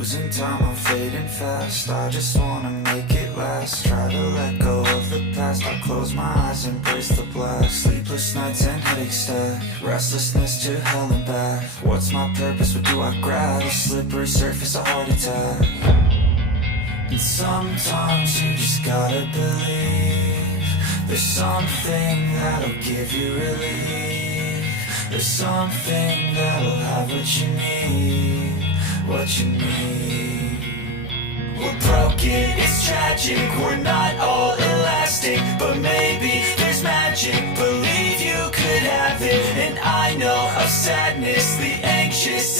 Losing time, I'm fading fast. I just wanna make it last. Try to let go of the past. I close my eyes, embrace the blast. Sleepless nights and headache stack. Restlessness to hell and back. What's my purpose, what do I grab? A slippery surface, a heart attack. And sometimes you just gotta believe there's something that'll give you relief. There's something that'll have what you need, what you need. We're broken, it's tragic, we're not all elastic, but maybe there's magic. Believe you could have it, and I know of sadness, the anxious